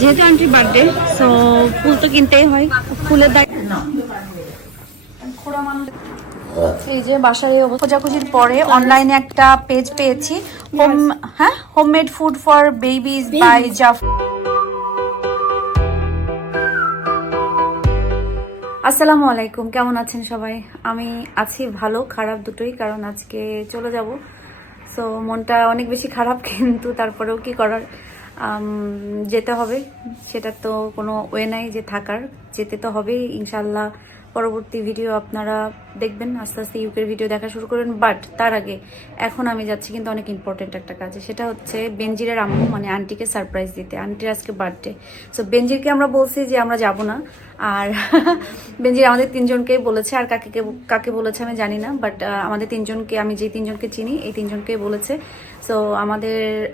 যেহেতু আন্টির birthday so full তো কিনতেই হয়, ফুলের দায়িত্ব। এই যে বাসায় খোঁজাখুঁজির পরে অনলাইনে একটা পেজ পেয়েছি, homemade food for babies by জাফ। আসসালামু আলাইকুম, কেমন আছেন সবাই? আমি আছি ভালো খারাপ দুটোই, কারণ আজকে চলে যাব। সো মনটা অনেক বেশি খারাপ, কিন্তু তারপরেও কি করার, যেতে হবে। সেটা তো কোনো ওয়ে নাই যে থাকার, যেতে তো হবেই ইনশাল্লাহ। পরবর্তী ভিডিও আপনারা দেখবেন, আস্তে আস্তে ইউকের ভিডিও দেখা শুরু করবেন। বাট তার আগে এখন আমি যাচ্ছি কিন্তু অনেক ইম্পর্টেন্ট একটা কাজে, সেটা হচ্ছে বেনজিরের আম্মু মানে আন্টিকে সারপ্রাইজ দিতে। আন্টির আজকে বার্থডে, সো বেনজিরকে আমরা বলছি যে আমরা যাব না। আর বেনজির আমাদের তিনজনকেই বলেছে, আর কাকে বলেছে আমি জানি না, বাট আমাদের তিনজনকে, আমি যে তিনজনকে চিনি এই তিনজনকেই বলেছে। সো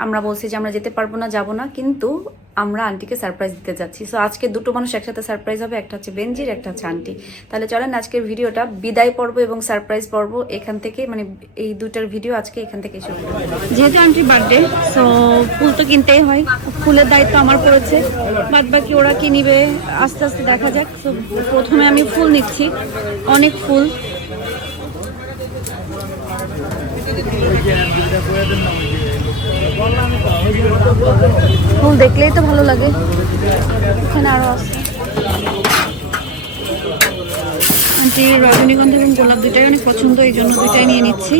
আমরা বলছি যে আমরা যেতে পারবো না, যাব না, কিন্তু আমরা আন্টিকে সারপ্রাইজ দিতে যাচ্ছি। সো আজকে দুটো মানুষ একসাথে সারপ্রাইজ হবে, একটা হচ্ছে বেনজির, একটা হচ্ছে আন্টি। তাহলে চলেন আজকের ভিডিওটা বিদায় পর্ব এবং সারপ্রাইজ পর্ব এখান থেকে, মানে এই দুটার ভিডিও আজকে এখান থেকে শুরু করব। যেহেতু আন্টির বার্থডে সো ফুল তো কিনতেই হয়, ফুলের দায়িত্ব আমার পড়েছে। বাদ বাকি ওরা কি নিবে আস্তে আস্তে দেখা যাক। সো প্রথমে আমি ফুল নিচ্ছি, অনেক ফুল। ফুল দেখলেই তো ভালো লাগে। এখানে আরো আছে, আন্টির রজনীগন্ধা এবং গোলাপ দুটাই অনেক পছন্দ, এই জন্য দুটাই নিয়ে নিচ্ছি।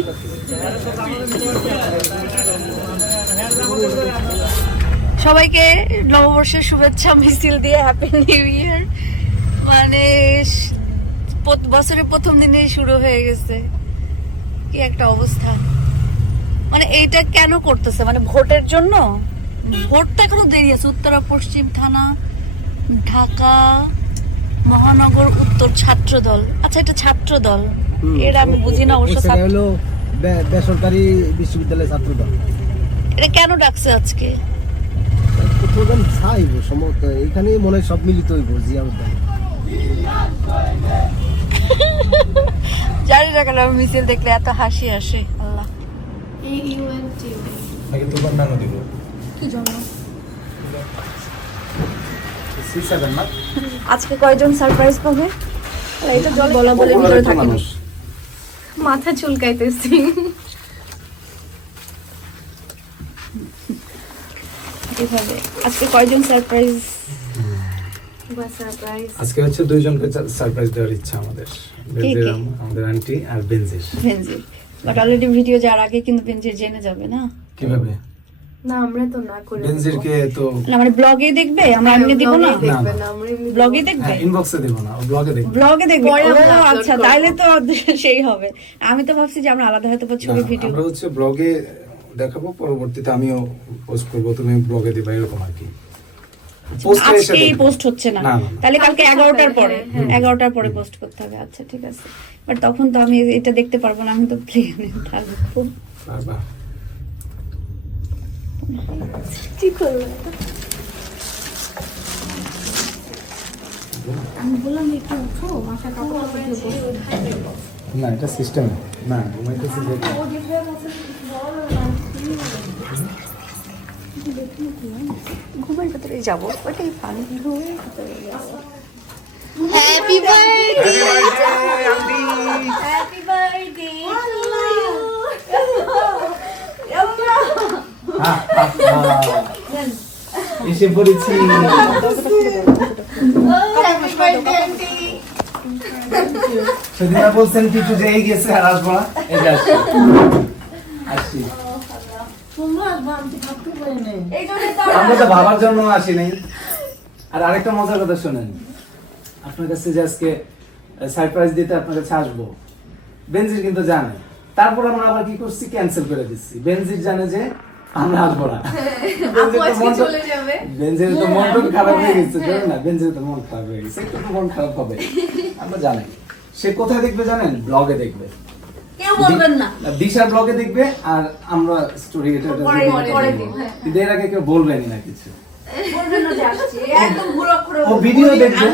সবাইকে নববর্ষের শুভেচ্ছা মিছিল দিয়ে হ্যাপি নিউ ইয়ার। মানে বছরের প্রথম দিনেই শুরু হয়ে গেছে, কি একটা অবস্থা। মানে এইটা কেন করতেছে, মানে ভোটের জন্য? ভোটটা এখনো দেরি আছে। উত্তরা পশ্চিম থানা, ঢাকা মহানগর উত্তর ছাত্র দল। আচ্ছা, এটা ছাত্র দল, এটা আমি বুঝি না অবশ্য। বেসরকারি বিশ্ববিদ্যালয় ছাত্র দল। এটা কেন ডাকছে আজকে? প্রোগ্রাম চাইব সম্ভবত, এখানে মনে হয় সব মিলিত হইব। জিয়া উদ্যান জানি না কেন মিছিল দেখলে এত হাসি আসে। আল্লাহ, আজকে কয়জন সারপ্রাইজ পাবে? এটা জল বলা বলে ভিতরে থাকে না, মাথা চুলকাইতেছি। এভাবে আজকে কয়জন সারপ্রাইজ? আজকে হচ্ছে দুইজনকে সারপ্রাইজ দেওয়ার ইচ্ছা আমাদের, আমাদের আন্টি আর বেনজির। বাট অলরেডি ভিডিও যার আগে কিন্তু বেনজির জেনে যাবে না। কিভাবে? না, আমরা তো না করে বেনজিরকে তো না, মানে ব্লগে দেখবে, আমরা এমনি দিব না। ব্লগে দেখবে, ইনবক্সে দেব না, ব্লগে দেখবে। ব্লগে দেখবে। আচ্ছা, তাইলে তো সেই হবে। আমি তো ভাবছি যে আমরা আলাদা হয়তো ছবি ভিডিও, আমরা হচ্ছে ব্লগে দেখাবো, পরবর্তীতে আমিও পোস্ট করব, তুমি ব্লগে দিবা, এরকম আর কি। আজকে পোস্ট হচ্ছে না, তাহলে কালকে 11টার পরে, 11টার পরে পোস্ট করতে হবে। আচ্ছা ঠিক আছে, বাট তখন তো আমি এটা দেখতে পারবো না, আমি তো প্লেনে থাকবো। ঠিক হলো, আমি বললাম একটু উঠো, মাথা কাপড় না, এটা সিস্টেম না, ঘুমাইতেছি ঘুমের ভেতরে যাবো, ওইটাই পানি ঘুমের ভেতরে যাবো। হ্যাপি বার্থডে, হ্যাপি বার্থডে এসে পড়েছি। সেদিন বলছেন কিছু যে গেছে আর আসবো না, এই যে আসছি। আমরা তো ভাবার জন্য আসি নাই। আর আরেকটা মজার কথা শোনেন, আপনার কাছে যে আজকে সারপ্রাইজ দিতে আপনার কাছে আসবো, বেনজির কিন্তু জানে। তারপর আমরা আবার কি করছি, ক্যান্সেল করে দিচ্ছি। বেনজির জানে যে আমরা আসবো না। বেনজির তো মন খারাপ হয়ে গেছে, জানেন না? বেনজির তো মন খারাপ হয়ে গেছে, একটু মন খারাপ হবে, আমরা জানি। সে কোথায় দেখবে জানেন? ব্লগে দেখবে, কেউ বলবেন না, দিশার ব্লগে দেখবে। আর আমরা স্টোরি এটা কিন্তু এর আগে কেউ বলবেনি না কিছু, ও ভিডিও দেখবে।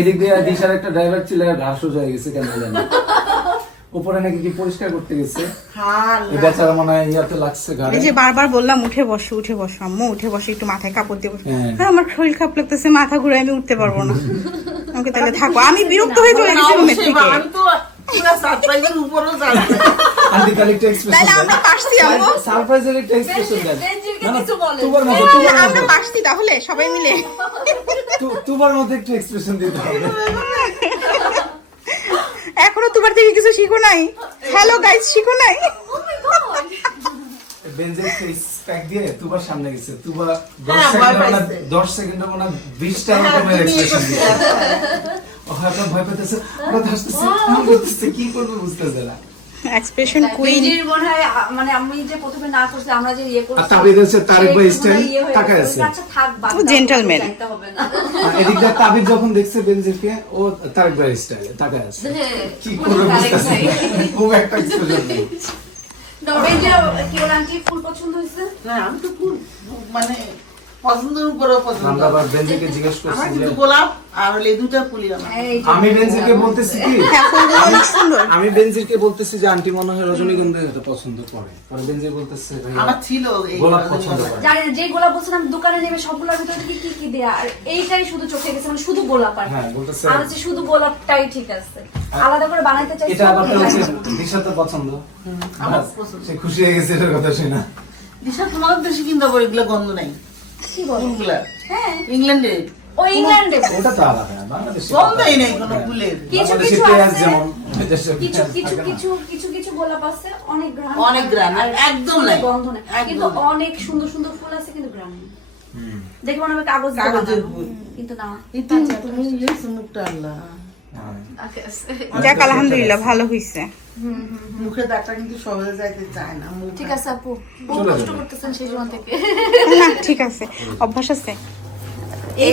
এদিক দিয়ে দিশার একটা ড্রাইভার ছিল, ঘাস হয়ে গেছে কেন জানি। উপরে নাকি কি পরিষ্কার করতে গেছে এই বেচারা মনে হয় ইয়াতে লাগছে গাড়ি। এই যে বারবার বললাম উঠে বসো আম্মু উঠে বসে একটু মাথায় কাপড় দিয়ে বসো। হ্যাঁ। হ্যাঁ আমার শরীর খারাপ লাগতেছে, মাথা ঘুরে আমি উঠতে পারবো না। আমাকে তাহলে থাকো, আমি বিরক্ত হয়ে চলে গেছি রুমের থেকে। আন্টি তাহলে একটা এক্সপ্রেশন তাহলে আমরা পারছি আম্মু, সারপ্রাইজের একটা এক্সপ্রেশন দেন বেনজিরকে না, না, কিছু বলে। তোমার মতো আমরা পারছি তাহলে সবাই মিলে। তোমার মতো একটু এক্সপ্রেশন দিতে হবে। এখনো তোমার থেকে কিছু শিখো নাই? হ্যালো গাইস, শিখো নাই? বেনজির ফেস প্যাক দিয়ে তুবার সামনে গেছে, তুবা ভয় পাইছে। 10 সেকেন্ডে মনে 20টা রকমের এক্সপ্রেশন দিচ্ছে। ও হয়তো ভয় পেতেছে, ওরা হাসতেছে, আমি করতেছে, কি করবে বুঝতেছে না। Expression queen. বেনজির মনে হয় মানে আমি যে প্রথমে না করছি, আমরা যে ইয়ে করছি আর তাবিদ হচ্ছে তারেক ভাই স্টাইল তাকায় আছে। আচ্ছা থাক বাদ ও gentleman। যাইতে হবে না। এদিকটা তাবিদ যখন দেখছে বেনজিরকে, ও তারেক ভাই স্টাইলে তাকায় আছে। কি করবে বুঝতেছে না। খুব একটা এক্সপ্রেশন নেই। বেনজির কি বলে আন্টি ফুল পছন্দ হয়েছে? হ্যাঁ আমি তো ফুল মানে পছন্দের উপরও পছন্দ। আমরা আবার বেনজিরকে জিজ্ঞেস আমার করছি যে কিন্তু গোলাপ আর হলে দুটা ফুলই আমার। এই যে আমি বেনজিরকে বলতেছি কি, হ্যাঁ ফুলগুলো অনেক সুন্দর। আমি বেনজিরকে বলতেছি যে আন্টি মনে হয় রজনীগন্ধা এটা পছন্দ করে, পরে বেনজির বলতেছে ভাইয়া আমার ছিল এই গোলাপ পছন্দ করে। জানি না যে গোলাপ বলছেন আমি দোকানে নেমে সবগুলোর ভিতরে থেকে কি কি দেয়া, আর এইটাই শুধু চোখে গেছে, মানে শুধু গোলাপ আর হ্যাঁ বলতেছে আর হচ্ছে শুধু গোলাপটাই ঠিক আছে, আলাদা করে বানাইতে চাইছি এটা আবার তো হচ্ছে দিশাতে পছন্দ। আমার বাস, পছন্দ। সে খুশি হয়ে গেছে এটার কথা শুনে। দিশা তোমাদের দেশে কিন্তু আবার এগুলো গন্ধ নাই কি বল। ফুলগুলা। হ্যাঁ ইংল্যান্ডে ও ইংল্যান্ডে ওটা তো আলাদা, বাংলাদেশে গন্ধই নেই কোনো ফুলের। কিছু বাংলাদেশে কিছু পেঁয়াজ আছে, যেমন দেশে কিছু পেঁয়াজ কিছু থাকে না। কিছু কিছু কিছু গোলাপ আছে অনেক ঘ্রাণ, অনেক ঘ্রাণ, আর একদম ফুলের নাই। গন্ধ নাই, একদম কিন্তু নাই। অনেক সুন্দর সুন্দর ফুল আছে কিন্তু ঘ্রাণ নেই। দেখে মনে হবে কাগজ দিয়ে কাগজের বানানো, ফুল। কিন্তু না। এটা তুমি ইয়েস মুখটা আল্লাহ। যাক আলহামদুলিল্লাহ ভালো হইছে। মুখের দাগটা কিন্তু সহজে যাইতে চায় না মুখে। ঠিক আছে আপু, খুব চলে কষ্ট যাবে। করতেছেন সেই সময় থেকে। না ঠিক আছে, অভ্যাস আছে। এই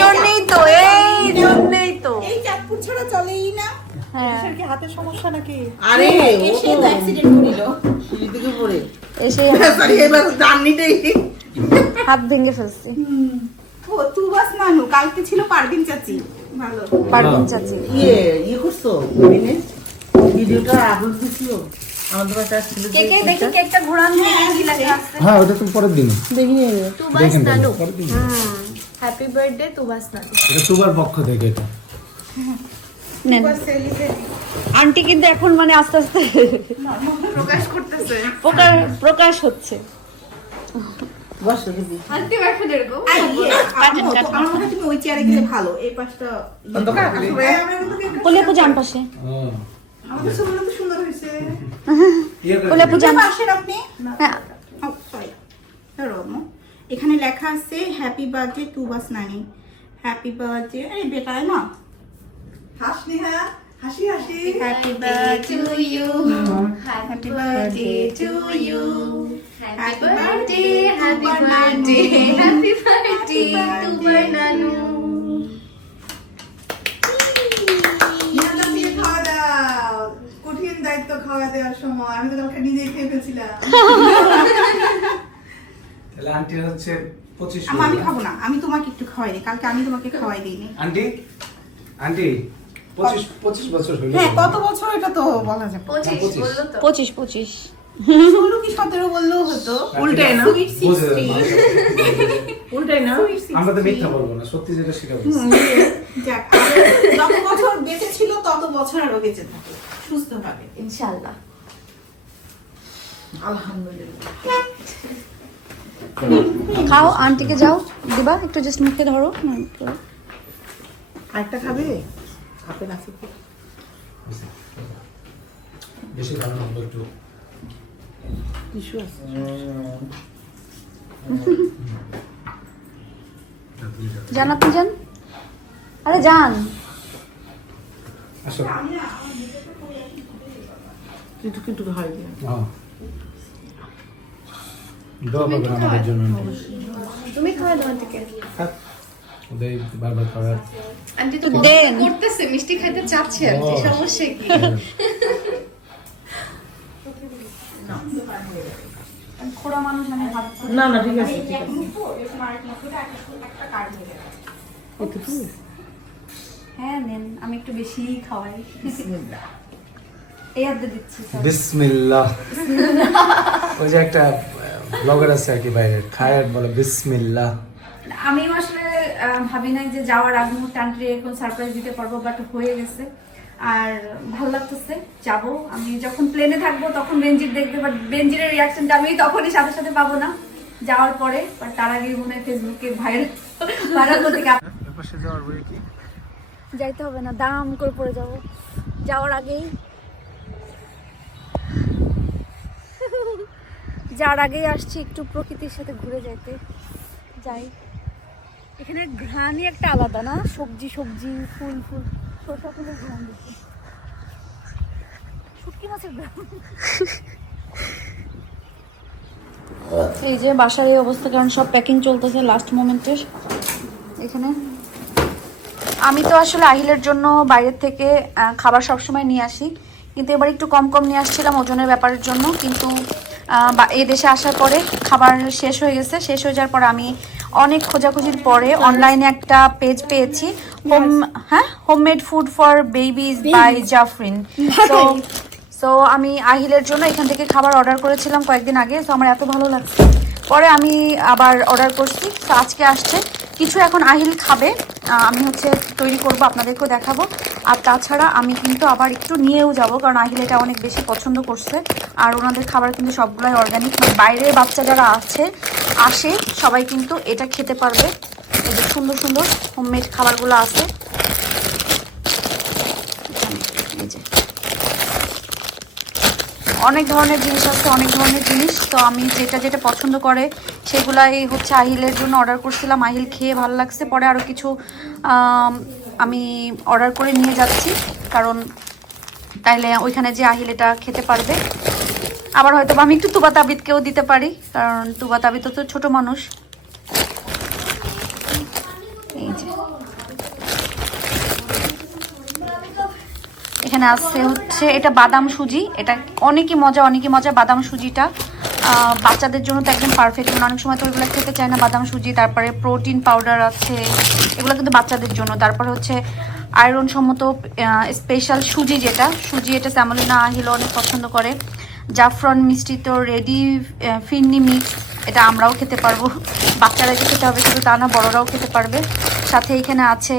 জন্যই তো এই চাঁদপুর ছাড়া চলেই না। হ্যাঁ কি হাতের সমস্যা নাকি? আরে ও এসে তো তো অ্যাক্সিডেন্ট করিল। সিঁড়ি থেকে পড়ে। এসে সরি এবার জার্নিটাই হাত ভেঙে ফেলছি। ও তুই বাস নানু, কালকে ছিল পারভিন চাচি। ভালো। পারবেন চাচি। ইয়ে করছো দিনে ভিডিওটা আপলোড দিছিলো আমাদের বাসায় ছিল কেকে দেখি কেকটা ঘোরান কি লেখা আছে? হ্যাঁ ওটা তো পরের দিন দেখিনি দেখেন তাহলে, পরের দিন। হ্যাপি বার্থডে তুবাস নানু। এটা তোমার পক্ষ থেকে এটা। নেন। আন্টি কিন্তু এখন মানে আস্তে আস্তে প্রকাশ করতেছে। প্রকাশ হচ্ছে। বসো দিদি আন্টি এখন এরকম আই ইয়ে, আম্মু, তো আমার মনে হয় তুমি ওই চেয়ারে গেলে ভালো। এই পাশটা অন্ধকার করে। আমরা কিন্তু কেক- কোলে পূজান পাশে। আমাদের ছবিটা তো সুন্দর হয়েছে। ইয়ে করে কোলে পূজান। আসেন আপনি। হ্যাঁ সরি, এখানে লেখা আছে হ্যাপি বার্থডে টু বাস নানি। হ্যাপি বার্থডে, এই বেটায় না হাসনি, হ্যাঁ হাসি হাসি। Happy birthday to you, happy birthday to you, happy birthday, happy birthday, happy birthday তুবার নানু। খাওয়া দাও, কঠিন দায়িত্ব খাওয়া দেওয়ার সময়। আমি তো কালকে নিজেই খেয়ে ফেলছিলাম। তাহলে আন্টি হচ্ছে 25 আম্মা, আমি খাবো না, আমি তোমাকে একটু খাওয়াই দিই। কালকে আমি তোমাকে খাওয়াই দিইনি। আন্টি 25 বছর হলো। হ্যাঁ, কত বছর এটা তো বলা যাবে। 25 বললো তো। 25 16 কি 17 বললেও হতো। উল্টাই না Sweet 60 উল্টাই না আমরা তো মিথ্যা বলবো না, সত্যি যেটা সেটা বলছি। যাক, আরো যত বছর বেঁচে ছিল তত বছর আরো বেঁচে থাকে সুস্থ ভাবে। ইনশাআল্লাহ। আলহামদুলিল্লাহ খাও, আন্টিকে যাও দিবা, একটু জাস্ট মুখে ধরো। আরেকটা খাবে আপেল আছে বেশি ভালো না হলো একটু। টিস্যু আছে যান আপনি যান, আরে যান। আসো। কিন্তু কিন্তু হয় না হ্যাঁ। দোয়া করবেন আমাদের জন্য। তুমি খাওয়া দাও আন্টিকে। থাক। ওদের বারবার খাবার। আন্টি তো দেন। করতেছে, মিষ্টি খাইতে চাচ্ছে আন্টি, সমস্যা কি? খোড়া মানুষ আমি হাত না না ঠিক আছে ঠিক আছে হ্যাঁ নেন, আমি একটু বেশি খাওয়াই। বিসমিল্লাহ এই হাতে দিচ্ছি sir। বিসমিল্লাহ। ওই যে একটা ব্লগার আছে আর কি বাইরে খায় আর বলে বিসমিল্লাহ। আমি আসলে ভাবি নাই যে যাওয়ার আগ মুহূর্তে আন্টি এখন সারপ্রাইজ দিতে পারবো, বাট হয়ে গেছে। আর ভালো লাগতেছে, যাব। আমি যখন প্লেনে থাকবো তখন বেনজির দেখবে, বাট বেনজিরের রিয়াকশনটা আমি তখনই সাথে সাথে পাবো না যাওয়ার পরে, বাট তার আগে মনে হয় ফেসবুকে ভাইরাল করতে পাশে যাওয়ার বই কি যাইতে হবে না, দাম করে পড়ে যাব যাওয়ার আগেই। যাওয়ার আগেই আসছি একটু প্রকৃতির সাথে ঘুরে যাইতে। যাই, এখানে ঘ্রাণই একটা আলাদা না, সবজি সবজি ফুল ফুল, শসা ফুলের ঘ্রাণ দিচ্ছে, শুটকি মাছের ঘ্রাণ। এই যে বাসার এই অবস্থা, কারণ সব প্যাকিং চলতেছে লাস্ট মোমেন্টের। এখানে আমি তো আসলে আহিলের জন্য বাইরের থেকে খাবার সবসময় নিয়ে আসি, কিন্তু এবার একটু কম কম নিয়ে আসছিলাম ওজনের ব্যাপারের জন্য। কিন্তু এই দেশে আসার পরে খাবার শেষ হয়ে গেছে। শেষ হয়ে যাওয়ার পরে আমি অনেক খোঁজাখুঁজির পরে অনলাইনে একটা পেজ পেয়েছি, homemade food for babies by Jafrin. So আমি আহিলের জন্য এখান থেকে খাবার অর্ডার করেছিলাম কয়েকদিন আগে। তো আমার এত ভালো লাগছে, পরে আমি আবার অর্ডার করছি। তো আজকে আসছে কিছু, এখন আহিল খাবে, আমি হচ্ছে তৈরি করব, আপনাদেরকেও দেখাবো। আর তাছাড়া আমি কিন্তু আবার একটু নিয়েও যাব, কারণ আহিল এটা অনেক বেশি পছন্দ করছে। আর ওনাদের খাবার কিন্তু সবগুলাই অর্গানিক, মানে বাইরের বাচ্চা যারা আসে সবাই কিন্তু এটা খেতে পারবে। এই যে সুন্দর সুন্দর হোমমেড খাবারগুলো আছে। এই যে অনেক ধরনের জিনিস আছে, অনেক ধরনের জিনিস। তো আমি যেটা যেটা পছন্দ করে সেগুলাই হচ্ছে আহিলের জন্য অর্ডার করছিলাম। আহিল খেয়ে ভালো লাগছে, পরে আরও কিছু আমি অর্ডার করে নিয়ে যাচ্ছি, কারণ তাইলে ওইখানে যে আহিল এটা খেতে পারবে। আবার হয়তো আমি একটু তুবা তাবিদকেও দিতে পারি, কারণ তুবা তাবিদ তো ছোট মানুষ। এই যে এখানে আছে হচ্ছে এটা বাদাম সুজি, এটা অনেকই মজা বাদাম সুজিটা বাচ্চাদের জন্য তো একদম পারফেক্ট। অনেক সময় তো ওইগুলো খেতে চায় না বাদাম সুজি। তারপরে প্রোটিন পাউডার আছে, এগুলো কিন্তু বাচ্চাদের জন্য। তারপরে হচ্ছে আয়রন সম্মত স্পেশাল সুজি, যেটা সুজি এটা স্যামোলিনা আহিল অনেক পছন্দ করে। জাফরান মিশ্রিত রেডি ফিরনি মিক্স, এটা আমরাও খেতে পারবো, বাচ্চারা যে খেতে হবে শুধু তা না, বড়রাও খেতে পারবে। সাথে এখানে আছে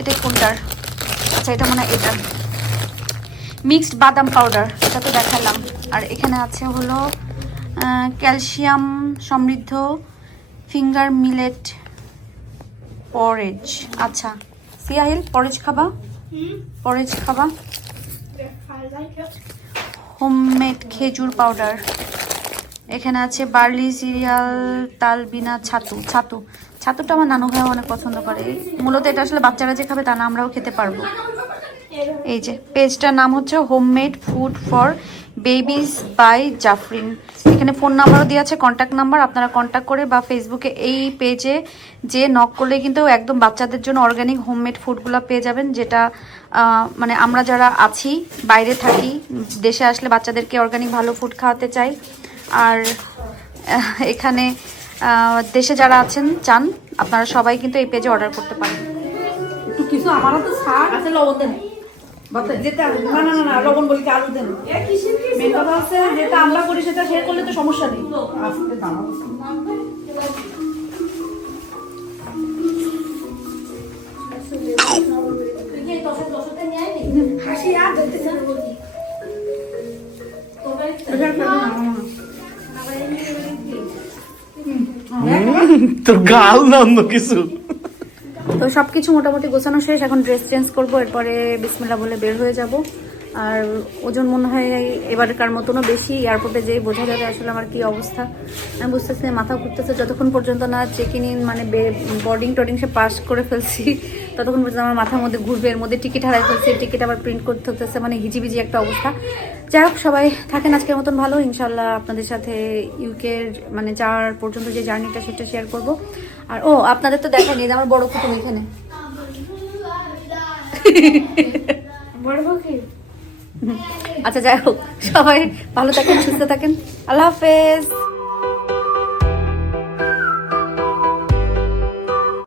এটা কোনটার, আচ্ছা এটা মানে এটা মিক্সড বাদাম পাউডার, এটা তো দেখালাম। আর এখানে আছে হলো ক্যালসিয়াম সমৃদ্ধ ফিঙ্গার মিলেট পরেজ। আচ্ছা সিয়াহিল পরেজ খাবা, পরেজ খাবা। হোমমেড খেজুর পাউডার, এখানে আছে বার্লি সিরিয়াল তালবিনা ছাতুটা আমার নানু ভাইও অনেক পছন্দ করে। মূলত এটা আসলে বাচ্চারা যে খাবে তা না, আমরাও খেতে পারবো। এই যে পেজটার নাম হচ্ছে homemade food for babies by Jafrin. এখানে ফোন নাম্বারও দেওয়া আছে, কন্ট্যাক্ট নাম্বার, আপনারা কন্ট্যাক্ট করে বা ফেসবুকে এই পেজে যে নক করলে কিন্তু একদম বাচ্চাদের জন্য অর্গানিক হোমমেড ফুডগুলো পেয়ে যাবেন, যেটা মানে আমরা যারা আছি বাইরে থাকি, দেশে আসলে বাচ্চাদেরকে অর্গানিক ভালো ফুড খাওয়াতে চাই। আর এখানে দেশে যারা চান আপনারা সবাই কিন্তু এই পেজে অর্ডার করতে পারেন। একটু কিছু আমারও তো ছাড় আছে, লবণ দেন যেটা না লবণ বলি কি আলু দেন। মেন কথা হচ্ছে যেটা আমরা করি সেটা শেয়ার করলে তো সমস্যা নেই। আজকে দাঁড়াও হাসি আর দেখতেছেন তোর গাল না অন্য কিছু। তো সবকিছু মোটামুটি গোছানো শেষ, এখন ড্রেস চেঞ্জ করবো, এরপরে বিসমিল্লাহ বলে বের হয়ে যাব। আর ওজন মনে হয় এবারকার মতনও বেশি, এয়ারপোর্টে যেই বোঝা যাবে আসলে আমার কি অবস্থা। আমি বুঝতেছি মাথা ঘুরতেছে, যতক্ষণ পর্যন্ত না চেক ইন মানে বোর্ডিং সে পাস করে ফেলছি ততক্ষণ পর্যন্ত আমার মাথার মধ্যে ঘুরবে। এর মধ্যে টিকিট হারাই ফেলছি, টিকিট আবার প্রিন্ট করতে হতেছে, মানে হিজিবিজি একটা অবস্থা। যাই হোক, সবাই থাকেন আজকের মতন ভালো। ইনশাল্লাহ আপনাদের সাথে ইউকের মানে যাওয়ার পর্যন্ত যে জার্নিটা সেটা শেয়ার করব। আর আপনাদের তো দেখা নেই, আমার বড় কুটুম এখানে। আচ্ছা যাই হোক, সবাই ভালো থাকেন, সুস্থ থাকেন, আল্লাহ হাফেজ।